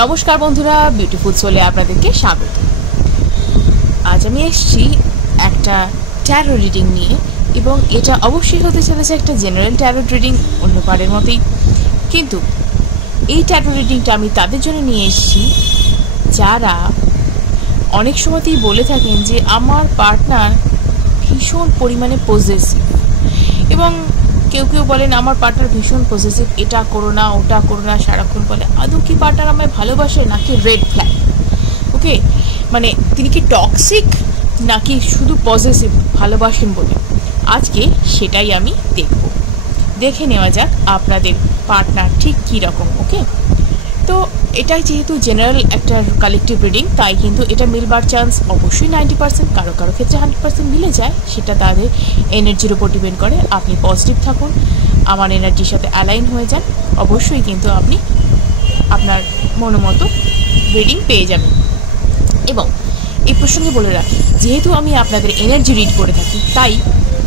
নমস্কার বন্ধুরা, বিউটিফুল সোলে আপনাদেরকে স্বাগত। আজ আমি এসেছি একটা ট্যারো রিডিং নিয়ে, এবং এটা অবশ্যই হতে চলেছে একটা জেনারেল ট্যারো রিডিং, অন্য পারের মতোই। কিন্তু এই ট্যারো রিডিংটা আমি তাদের জন্য নিয়ে এসেছি যারা অনেক সময়তেই বলে থাকেন যে আমার পার্টনার ভীষণ পরিমাণে পজেসিভ, এবং কেউ কেউ বলেন আমার পার্টনার ভীষণ পজেসিভ, এটা করো না ওটা করো না, সারাক্ষণ বলে। আদৌ কি পার্টনার আমায় ভালোবাসে নাকি রেড ফ্ল্যাগ? ওকে, মানে তিনি কি টক্সিক নাকি শুধু পজেসিভ ভালোবাসেন বলে? আজকে সেটাই আমি দেখে নেওয়া যাক আপনাদের পার্টনার ঠিক কী রকম। ওকে, তো এটাই যেহেতু জেনারেল একটা কালেকটিভ রিডিং, তাই কিন্তু এটা মিলবার চান্স অবশ্যই 90%, কারো কারো ক্ষেত্রে 100% মিলে যায়। সেটা তাদের এনার্জির উপর ডিপেন্ড করে। আপনি পজিটিভ থাকুন, আমার এনার্জির সাথে অ্যালাইন হয়ে যান, অবশ্যই কিন্তু আপনি আপনার মনোমতো রিডিং পেয়ে যাবেন। এবং এই প্রসঙ্গে বলে রাখি, যেহেতু আমি আপনাদের এনার্জি রিড করে থাকি, তাই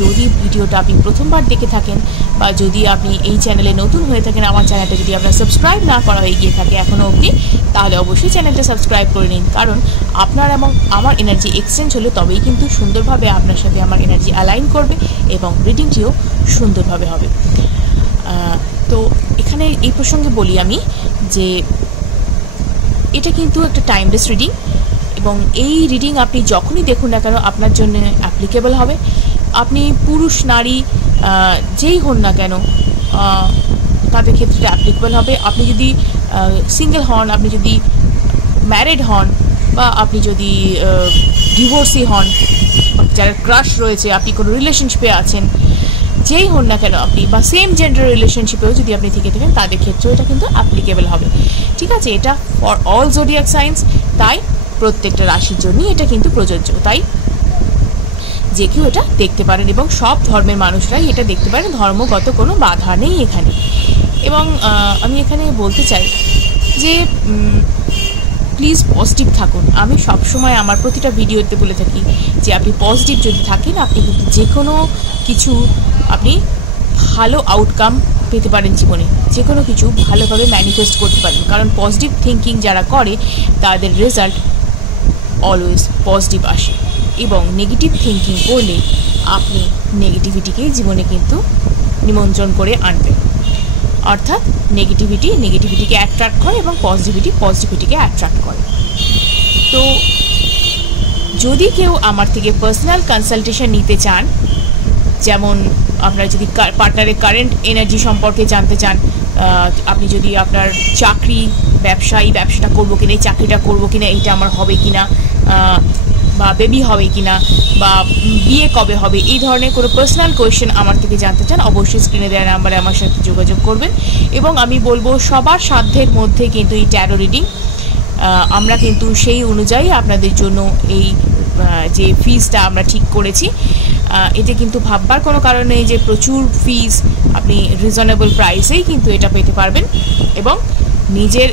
যদি ভিডিওটা আপনি প্রথমবার দেখে থাকেন বা যদি আপনি এই চ্যানেলে নতুন হয়ে থাকেন, আমার চ্যানেলটা যদি আপনার সাবস্ক্রাইব না করা হয়ে গিয়ে থাকে এখনও অবধি, তাহলে অবশ্যই চ্যানেলটা সাবস্ক্রাইব করে নিন। কারণ আপনার এবং আমার এনার্জি এক্সচেঞ্জ হলে তবেই কিন্তু সুন্দরভাবে আপনার সাথে আমার এনার্জি অ্যালাইন করবে এবং রিডিংটিও সুন্দরভাবে হবে। তো এখানে এই প্রসঙ্গে বলি আমি যে এটা কিন্তু একটা টাইমলেস রিডিং, এবং এই রিডিং আপনি যখনই দেখুন না কেন আপনার জন্য অ্যাপ্লিকেবল হবে। আপনি পুরুষ নারী যেই হন না কেন তাদের ক্ষেত্রে অ্যাপ্লিকেবল হবে। আপনি যদি সিঙ্গেল হন, আপনি যদি ম্যারিড হন, বা আপনি যদি ডিভোর্সি হন, যারা ক্রাশ রয়েছে, আপনি কোনো রিলেশনশিপে আছেন, যেই হন না কেন আপনি, বা সেম জেন্ডার রিলেশনশিপেও যদি আপনি থেকে থাকেন, তাদের ক্ষেত্রেও এটা কিন্তু অ্যাপ্লিকেবল হবে। ঠিক আছে, এটা ফর অল জোডিয়াক সাইন্স, তাই প্রত্যেকটা রাশির জন্যই এটা কিন্তু প্রযোজ্য। তাই যে কেউ এটা দেখতে পারেন, এবং সব ধর্মের মানুষরাই এটা দেখতে পারেন, ধর্মগত কোনো বাধা নেই এখানে। এবং আমি এখানে বলতে চাই যে প্লিজ পজিটিভ থাকুন। আমি সবসময় আমার প্রতিটা ভিডিওতে বলে থাকি যে আপনি পজিটিভ যদি থাকেন, আপনি কিন্তু যে কোনো কিছু আপনি ভালো আউটকাম পেতে পারেন জীবনে, যে কোনো কিছু ভালোভাবে ম্যানিফেস্ট করতে পারেন। কারণ পজিটিভ থিঙ্কিং যারা করে তাদের রেজাল্ট অলওয়েজ পজিটিভ আসে, এবং নেগেটিভ থিঙ্কিং করলে আপনি নেগেটিভিটিকেই জীবনে কিন্তু নিমন্ত্রণ করে আনবেন। অর্থাৎ নেগেটিভিটিকে অ্যাট্রাক্ট করে, এবং পজিটিভিটিকে অ্যাট্রাক্ট করে। তো যদি কেউ আমার থেকে পার্সোনাল কনসালটেশন নিতে চান, যেমন আপনারা যদি পার্টনারের কারেন্ট এনার্জি সম্পর্কে জানতে চান, আপনি যদি আপনার চাকরি, ব্যবসা, এই ব্যবসাটা করবো কিনা, এই চাকরিটা করবো কিনা, এইটা আমার হবে কিনা, বা বেবি হবে কিনা, বা বিয়ে কবে হবে, এই ধরনের কোনো পার্সোনাল কোয়েশ্চেন আমার থেকে জানতে চান, অবশ্যই স্ক্রিনে দেওয়া নাম্বারে আমার সাথে যোগাযোগ করবেন। এবং আমি বলবো সবার সাধ্যের মধ্যে কিন্তু এই ট্যারো রিডিং, আমরা কিন্তু সেই অনুযায়ী আপনাদের জন্য এই যে ফিজটা আমরা ঠিক করেছি, এতে কিন্তু ভাববার কোনো কারণ নেই যে প্রচুর ফিজ। আপনি রিজনেবল প্রাইসেই কিন্তু এটা পেতে পারবেন, এবং নিজের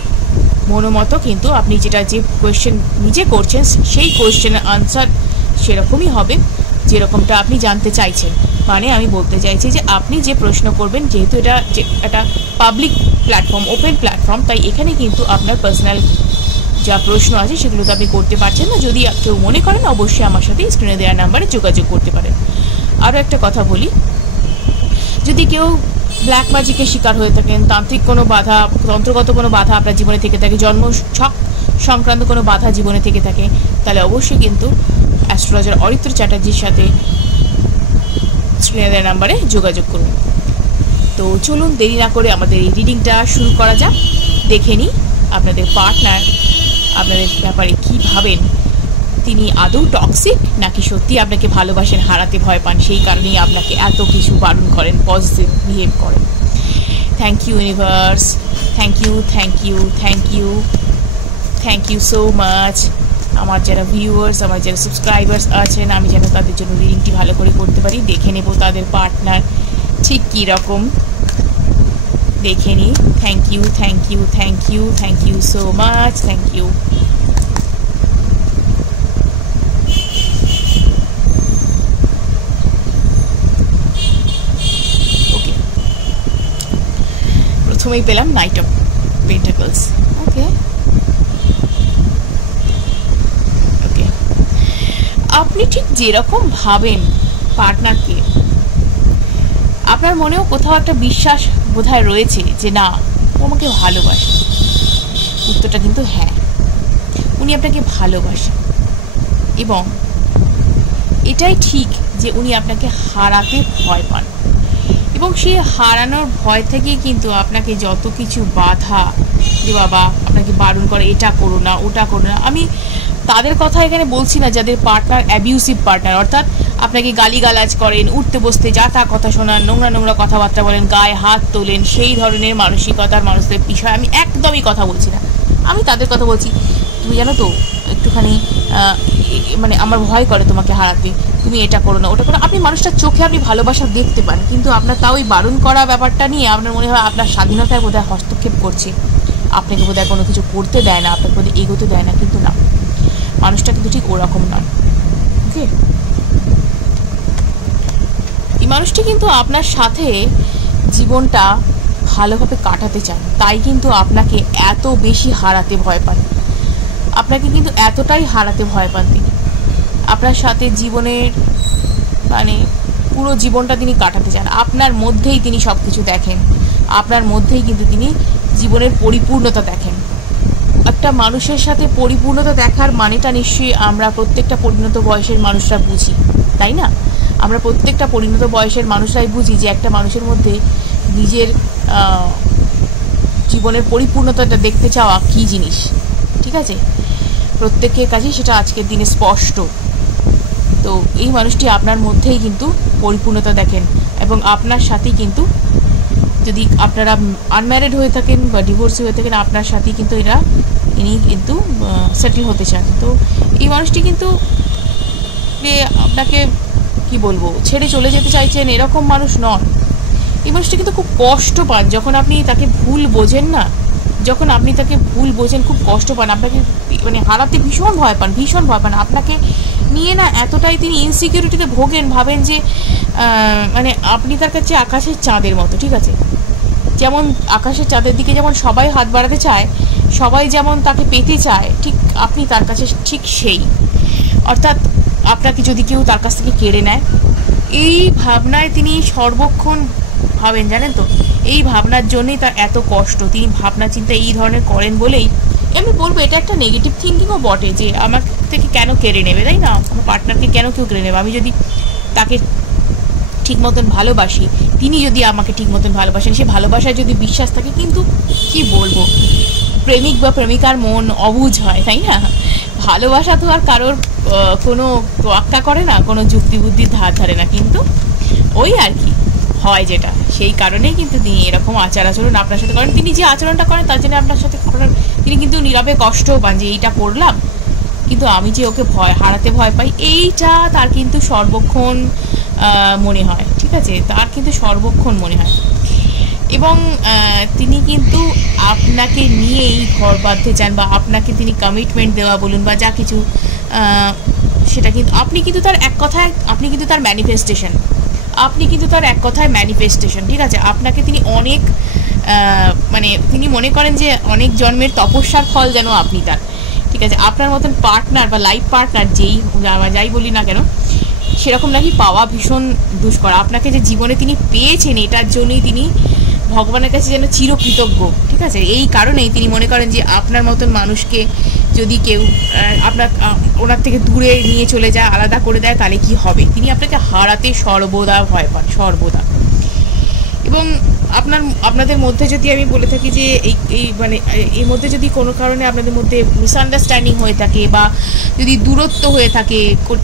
মনোমতো কিন্তু আপনি যে কোয়েশ্চেন নিজে করছেন, সেই কোয়েশ্চেনের আনসার সেরকমই হবে যেরকমটা আপনি জানতে চাইছেন। মানে আমি বলতে চাইছি যে আপনি যে প্রশ্ন করবেন, যেহেতু এটা একটা পাবলিক প্ল্যাটফর্ম, ওপেন প্ল্যাটফর্ম, তাই এখানে কিন্তু আপনার পার্সোনাল যা প্রশ্ন আছে সেগুলো তো আপনি করতে পারছেন না। যদি কেউ মনে করেন, অবশ্যই আমার সাথে স্ক্রিনে দেওয়া নাম্বারে যোগাযোগ করতে পারেন। আরও একটা কথা বলি, যদি কেউ ব্ল্যাক ম্যাজিকের শিকার হয়ে থাকেন, তান্ত্রিক কোনো বাধা, তন্ত্রগত কোনো বাধা আপনার জীবনে থেকে থাকে, জন্ম ছক সংক্রান্ত কোনো বাধা জীবনে থেকে থাকে, তাহলে অবশ্যই কিন্তু অ্যাস্ট্রোলজার অরিত্র চ্যাটার্জির সাথে স্ক্রিনে দেওয়া নাম্বারে যোগাযোগ করুন। তো চলুন দেরি না করে আমাদের এই রিডিংটা শুরু করা যাক। দেখে নিই আপনাদের পার্টনার আপনাদের ব্যাপারে কী ভাবেন। তিনি আদৌ টক্সিক নাকি সত্যি আপনাকে ভালোবাসেন, হারাতে ভয় পান, সেই কারণেই আপনাকে এত কিছু বারণ করেন, পজিটিভ বিহেভ করেন। Thank you universe, thank you so much. আমার যারা ভিউয়ার্স, আমার যারা সাবস্ক্রাইবার্স আছেন, আমি যেন তাদের জন্য রিডিংটি ভালো করে করতে পারি। দেখে নেব তাদের পার্টনার ঠিক কী রকম, দেখে নিই। Thank you so much, thank you. Okay, প্রথমেই পেলাম নাইট অফ পেন্টাকলস। ওকে, আপনি ঠিক যেরকম ভাবেন পার্টনারকে, আপনার মনেও কোথাও একটা বিশ্বাস বোধহয় রয়েছে যে না, ও আমাকে ভালোবাসে। উত্তরটা কিন্তু হ্যাঁ, উনি আপনাকে ভালোবাসেন এবং এটাই ঠিক যে উনি আপনাকে হারাতে ভয় পান এবং সেই হারানোর ভয় থেকেই কিন্তু আপনাকে যত কিছু বাধা যে বাবা আপনাকে বারণ করে, এটা করো না, ওটা করো না। আমি তাদের কথা এখানে বলছি না যাদের পার্টনার অ্যাবিউসিভ পার্টনার, অর্থাৎ আপনাকে গালিগালাজ করেন, উঠতে বসতে যা তা কথা শোনান, নোংরা নোংরা কথাবার্তা বলেন, গায়ে হাত তোলেন, সেই ধরনের মানসিকতার মানুষদের বিষয়ে আমি একদমই কথা বলছি না। আমি তাদের কথা বলছি, তুমি জানো তো একটুখানি মানে আমার ভয় করে তোমাকে হারাতে, তুমি এটা করো না, ওটা করো। আপনি মানুষটার চোখে আপনি ভালোবাসা দেখতে পান, কিন্তু আপনার তাও ওই বারণ করা ব্যাপারটা নিয়ে আপনার মনে হয় আপনার স্বাধীনতায় বোধহয় হস্তক্ষেপ করছে, আপনাকে বোধহয় কোনো কিছু করতে দেয় না, আপনাকে বোধহয় এগোতে দেয় না। কিন্তু না, মানুষটা কিন্তু ঠিক ওরকম নয়। ওকে, এই মানুষটি কিন্তু আপনার সাথে জীবনটা ভালোভাবে কাটাতে চান, তাই কিন্তু আপনাকে এত বেশি হারাতে ভয় পান। আপনাকে কিন্তু এতটাই হারাতে ভয় পান তিনি, আপনার সাথে জীবনের মানে পুরো জীবনটা তিনি কাটাতে চান। আপনার মধ্যেই তিনি সব কিছু দেখেন, আপনার মধ্যেই কিন্তু তিনি জীবনের পরিপূর্ণতা দেখেন। একটা মানুষের সাথে পরিপূর্ণতা দেখার মানেটা নিশ্চয়ই আমরা প্রত্যেকটা পরিণত বয়সের মানুষরা বুঝি, তাই না? আমরা প্রত্যেকটা পরিণত বয়সের মানুষরাই বুঝি যে একটা মানুষের মধ্যে নিজের জীবনের পরিপূর্ণতাটা দেখতে চাওয়া কী জিনিস। ঠিক আছে, প্রত্যেকের কাছেই সেটা আজকের দিনে স্পষ্ট। তো এই মানুষটি আপনার মধ্যেই কিন্তু পরিপূর্ণতা দেখেন এবং আপনার সাথেই কিন্তু, যদি আপনারা আনম্যারিড হয়ে থাকেন বা ডিভোর্সি হয়ে থাকেন, আপনার সাথেই কিন্তু ইনি কিন্তু সেটেল হতে চান। তো এই মানুষটি কিন্তু যে আপনাকে কি বলবো ছেড়ে চলে যেতে চাইছেন এরকম মানুষ নন। এই মানুষটি কিন্তু খুব কষ্ট পান যখন আপনি তাকে ভুল বোঝেন না, যখন আপনি তাকে ভুল বোঝেন খুব কষ্ট পান, আপনাকে মানে হারাতে ভীষণ ভয় পান, ভীষণ ভয় পান। আপনাকে নিয়ে না এতটাই তিনি ইনসিকিউরিটিতে ভোগেন, ভাবেন যে মানে আপনি তার কাছে আকাশের চাঁদের মতো। ঠিক আছে, যেমন আকাশের চাঁদের দিকে যেমন সবাই হাত বাড়াতে চায়, সবাই যেমন তাকে পেতে চায়, ঠিক আপনি তার কাছে ঠিক সেই। অর্থাৎ আপনাকে যদি কেউ তার কাছ থেকে কেড়ে নেয়, এই ভাবনায় তিনি সর্বক্ষণ ভাবেন, জানেন তো? এই ভাবনার জন্যই তার এত কষ্ট। তিনি ভাবনা চিন্তা এই ধরনের করেন বলেই আমি বলবো এটা একটা নেগেটিভ থিঙ্কিংও বটে, যে আমার থেকে কেন কেড়ে নেবে, তাই না? আমার পার্টনারকে কেন কেউ কেড়ে নেবে? আমি যদি তাকে ঠিক মতন ভালোবাসি, তিনি যদি আমাকে ঠিক মতন ভালোবাসেন, সে ভালোবাসায় যদি বিশ্বাস থাকে, কিন্তু কি বলবো, প্রেমিক বা প্রেমিকার মন অবুঝ হয়, তাই না? ভালোবাসা তো আর কারোর কোনো তোয়াক্কা করে না, কোনো যুক্তি বুদ্ধির ধার ধারে না, কিন্তু ওই আর কি হয় যেটা, সেই কারণেই কিন্তু তিনি এরকম আচার আচরণ আপনার সাথে করেন। তিনি যে আচরণটা করেন তার জন্য আপনার সাথে তিনি কিন্তু নীরবে কষ্টও পান যে এইটা করলাম, কিন্তু আমি যে ওকে হারাতে ভয় পাই, এইটা তার কিন্তু সর্বক্ষণ মনে হয়। ঠিক আছে, তার কিন্তু সর্বক্ষণ মনে হয় এবং তিনি কিন্তু আপনাকে নিয়েই ঘর বাঁধতে চান, বা আপনাকে তিনি কমিটমেন্ট দেওয়া বলুন বা যা কিছু, সেটা কিন্তু আপনি কিন্তু তার এক কথায়, আপনি কিন্তু তার ম্যানিফেস্টেশন, আপনি কিন্তু তার এক কথায় ম্যানিফেস্টেশন। ঠিক আছে, আপনাকে তিনি অনেক মানে তিনি মনে করেন যে অনেক জন্মের তপস্যার ফল যেন আপনি তার। ঠিক আছে, আপনার মতন পার্টনার বা লাইফ পার্টনার যাই বলি না কেন, সেরকম নাকি পাওয়া ভীষণ দুষ্কর। আপনাকে যে জীবনে তিনি পেয়েছেন, এটার জন্যই তিনি ভগবানের কাছে যেন চিরকৃতজ্ঞ। ঠিক আছে, এই কারণেই তিনি মনে করেন যে আপনার মতন মানুষকে যদি কেউ ওনার থেকে দূরে নিয়ে চলে যায়, আলাদা করে দেয়, তাহলে কি হবে? তিনি আপনাকে হারাতে সর্বদা ভয় পান, সর্বদা। এবং আপনাদের মধ্যে যদি আমি বলে থাকি যে এই মানে এর মধ্যে যদি কোনো কারণে আপনাদের মধ্যে মিসআন্ডারস্ট্যান্ডিং হয়ে থাকে বা যদি দূরত্ব হয়ে থাকে,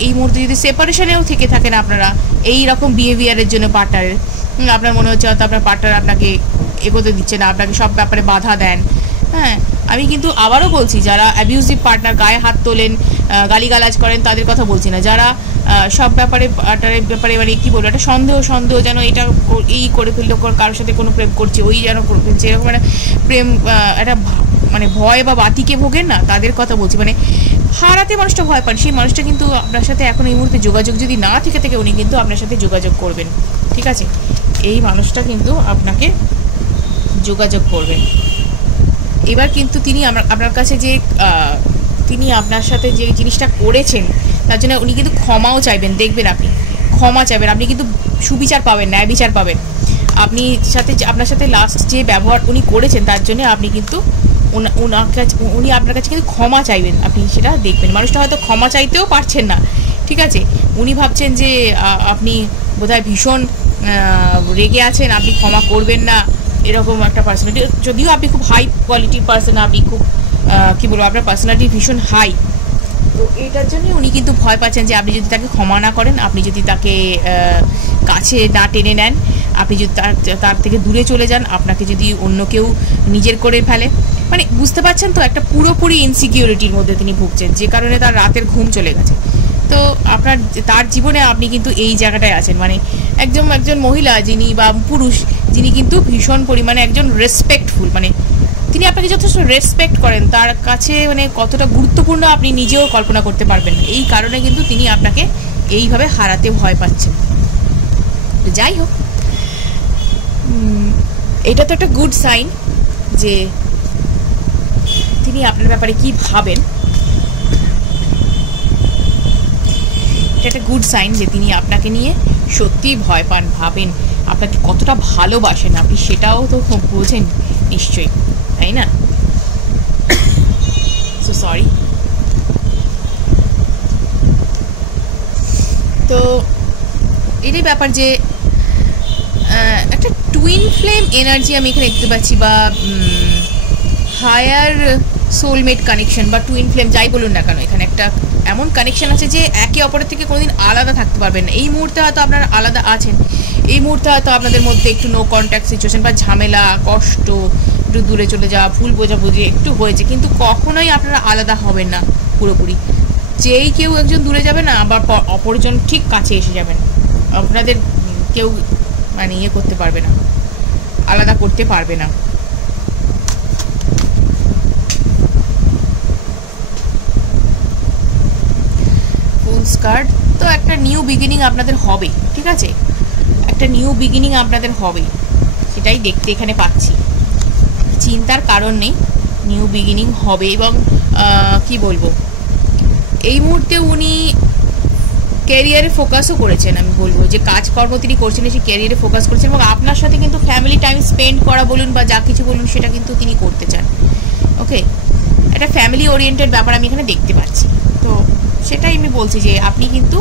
এই মুহূর্তে যদি সেপারেশনেও থেকে থাকেন আপনারা এই রকম বিহেভিয়ারের জন্য পার্টনারের, আপনার মনে হচ্ছে হয়তো আপনার পার্টনার আপনাকে এগোতে দিচ্ছে না, আপনাকে সব ব্যাপারে বাধা দেন। হ্যাঁ, আমি কিন্তু আবারও বলছি, যারা অ্যাবিউজিভ পার্টনার, গায়ে হাত তোলেন, গালিগালাজ করেন, তাদের কথা বলছি না। যারা সব ব্যাপারে পার্টনারের ব্যাপারে মানে কি বলবো, একটা সন্দেহ যেন এটা এই করে ফেললো, কারোর সাথে কোনো প্রেম করছে, ওই যেন করে ফেলছে, এরকম মানে প্রেম একটা মানে ভয় বা বাতিকে ভোগেন না, তাদের কথা বলছি। মানে হারাতে মানুষটা ভয় পান, সেই মানুষটা কিন্তু আপনার সাথে এখন এই মুহূর্তে যোগাযোগ যদি না থেকে থাকে, উনি কিন্তু আপনার সাথে যোগাযোগ করবেন। ঠিক আছে, এই মানুষটা কিন্তু আপনাকে যোগাযোগ করবেন। এবার কিন্তু তিনি আপনার কাছে যে তিনি আপনার সাথে যে জিনিসটা করেছেন, তার জন্য উনি কিন্তু ক্ষমাও চাইবেন। দেখবেন আপনি ক্ষমা চাইবেন, আপনি কিন্তু সুবিচার পাবেন, ন্যায় বিচার পাবেন। আপনার সাথে লাস্ট যে ব্যবহার উনি করেছেন তার জন্য আপনি কিন্তু উনি আপনার কাছে কিন্তু ক্ষমা চাইবেন, আপনি সেটা দেখবেন। মানুষটা হয়তো ক্ষমা চাইতেও পারছেন না, ঠিক আছে, উনি ভাবছেন যে আপনি বোধহয় ভীষণ রেগে আছেন, আপনি ক্ষমা করবেন না, এরকম একটা পার্সোনালিটি। যদিও আপনি খুব হাই কোয়ালিটির পার্সন, আপনি খুব কী বলবো, আপনার পার্সোনালিটি ভীষণ হাই, তো এটার জন্য উনি কিন্তু ভয় পাচ্ছেন যে আপনি যদি তাকে ক্ষমা না করেন, আপনি যদি তাকে কাছে না টেনে নেন, আপনি যদি তার থেকে দূরে চলে যান, আপনাকে যদি অন্য কেউ নিজের করে ফেলে, মানে বুঝতে পারছেন তো, একটা পুরোপুরি ইনসিকিউরিটির মধ্যে তিনি ভুগছেন, যে কারণে তার রাতের ঘুম চলে গেছে। তো তার জীবনে আপনি কিন্তু এই জায়গাটায় আছেন, মানে একজন মহিলা যিনি বা পুরুষ যিনি কিন্তু ভীষণ পরিমাণে একজন রেসপেক্টফুল, মানে তিনি আপনাকে যথেষ্ট রেসপেক্ট করেন, তার কাছে মানে কতটা গুরুত্বপূর্ণ আপনি নিজেও কল্পনা করতে পারবেন না। এই কারণে কিন্তু তিনি আপনাকে এইভাবে হারাতে ভয় পাচ্ছেন। যাই হোক, এটা তো একটা গুড সাইন যে তিনি আপনার ব্যাপারে কি ভাবেন, এটা একটা গুড সাইন যে তিনি আপনাকে নিয়ে সত্যিই ভয় পান, ভাবেন, আপনাকে কতটা ভালোবাসেন আপনি সেটাও তো বোঝেন নিশ্চয়ই, তাই না? So sorry. তো এটাই ব্যাপার যে একটা টুইন ফ্লেম এনার্জি আমি এখানে দেখতে পাচ্ছি, বা হায়ার সোলমেট কানেকশন বা টুইন ফ্লেম যাই বলুন না কেন, এখানে একটা এমন কানেকশন আছে যে একে অপরের থেকে কোনোদিন আলাদা থাকতে পারবেন না। এই মুহূর্তে হয়তো আপনারা আলাদা আছেন, এই মুহূর্তে হয়তো আপনাদের মধ্যে একটু নো কন্ট্যাক্ট সিচুয়েশন বা ঝামেলা, কষ্ট, একটু দূরে চলে যাওয়া, ভুল বোঝাবুঝি একটু হয়েছে, কিন্তু কখনোই আপনারা আলাদা হবেন না পুরোপুরি। যেই কেউ একজন দূরে যাবে না, আবার অপরজন ঠিক কাছে এসে যাবেন, আপনাদের কেউ মানে ইয়ে করতে পারবে না, আলাদা করতে পারবে না। কার্ড তো একটা নিউ বিগিনিং আপনাদের হবে, ঠিক আছে, একটা নিউ বিগিনিং আপনাদের হবে, সেটাই দেখতে এখানে পাচ্ছি, চিন্তার কারণ নেই, নিউ বিগিনিং হবে। এবং কি বলবো, এই মুহূর্তে উনি ক্যারিয়ারে ফোকাসও করেছেন, আমি বলবো যে কাজকর্ম তিনি করছেন, সে ক্যারিয়ারে ফোকাস করেছেন, এবং আপনার সাথে কিন্তু ফ্যামিলি টাইম স্পেন্ড করা বলুন বা যা কিছু বলুন সেটা কিন্তু তিনি করতে চান। ওকে, একটা ফ্যামিলি ওরিয়েন্টেড ব্যাপার আমি এখানে দেখতে পাচ্ছি। তো সেটাই আমি বলছি যে আপনি কিন্তু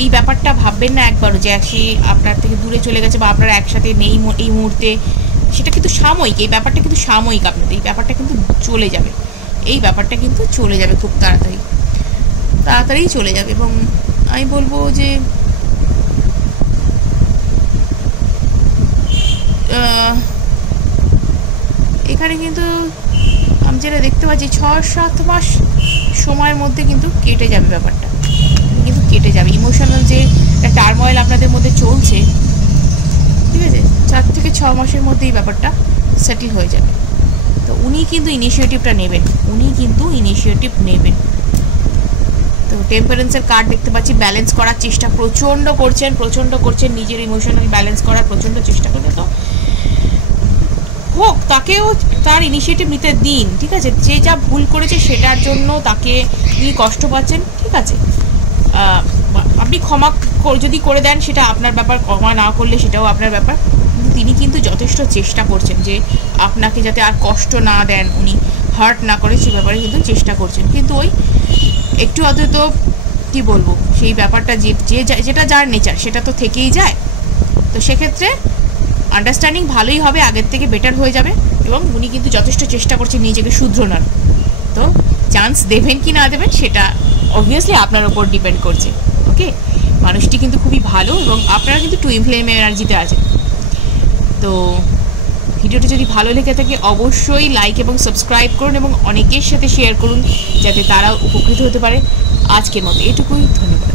এই ব্যাপারটা ভাববেন না একবারও যে সে আপনার থেকে দূরে চলে গেছে বা আপনারা একসাথে নেই এই মুহূর্তে, সেটা কিন্তু সাময়িক, এই ব্যাপারটা কিন্তু সাময়িক, আপনাদের এই ব্যাপারটা কিন্তু চলে যাবে, এই ব্যাপারটা কিন্তু চলে যাবে খুব তাড়াতাড়ি চলে যাবে। এবং আমি বলবো যে এখানে কিন্তু আমি যেটা দেখতে পাচ্ছি 6-7 মাস সময়ের মধ্যে কিন্তু কেটে যাবে ব্যাপারটা, কিন্তু কেটে যাবে। ইমোশনাল যে একটা টার্ময়েল আপনাদের মধ্যে চলছে, ঠিক আছে, 4 থেকে 6 মাসের মধ্যে এই ব্যাপারটা সেটেল হয়ে যাবে। তো উনি কিন্তু ইনিশিয়েটিভটা নেবেন, তো টেম্পারেন্সের কার্ড দেখতে পাচ্ছি, ব্যালেন্স করার চেষ্টা প্রচণ্ড করছেন, নিজের ইমোশনাল ব্যালেন্স করার প্রচণ্ড চেষ্টা করবে। তো হোক, তাকেও তার ইনিশিয়েটিভ নিতে দিন, ঠিক আছে, যে যা ভুল করেছে সেটার জন্য তাকে তিনি কষ্ট পাচ্ছেন, ঠিক আছে, আপনি ক্ষমা যদি করে দেন সেটা আপনার ব্যাপার, ক্ষমা না করলে সেটাও আপনার ব্যাপার, কিন্তু তিনি কিন্তু যথেষ্ট চেষ্টা করছেন যে আপনাকে যাতে আর কষ্ট না দেন, উনি হার্ট না করে সে ব্যাপারে কিন্তু চেষ্টা করছেন। কিন্তু ওই একটু অন্তত কি বলবো, সেই ব্যাপারটা যেটা যার নেচার সেটা তো থেকেই যায়। তো সেক্ষেত্রে আন্ডারস্ট্যান্ডিং ভালোই হবে, আগের থেকে বেটার হয়ে যাবে, এবং উনি কিন্তু যথেষ্ট চেষ্টা করছেন নিজেকে শুধরানোর। তো চান্স দেবেন কি না দেবেন সেটা অবভিয়াসলি আপনার ওপর ডিপেন্ড করছে। ওকে, মানুষটি কিন্তু খুবই ভালো এবং আপনারা কিন্তু টুইন ফ্লেম এনার্জিতে আছে। তো ভিডিওটি যদি ভালো লেগে থাকে অবশ্যই লাইক এবং সাবস্ক্রাইব করুন এবং অনেকের সাথে শেয়ার করুন যাতে তারাও উপকৃত হতে পারে। আজকের মতো এটুকুই, ধন্যবাদ।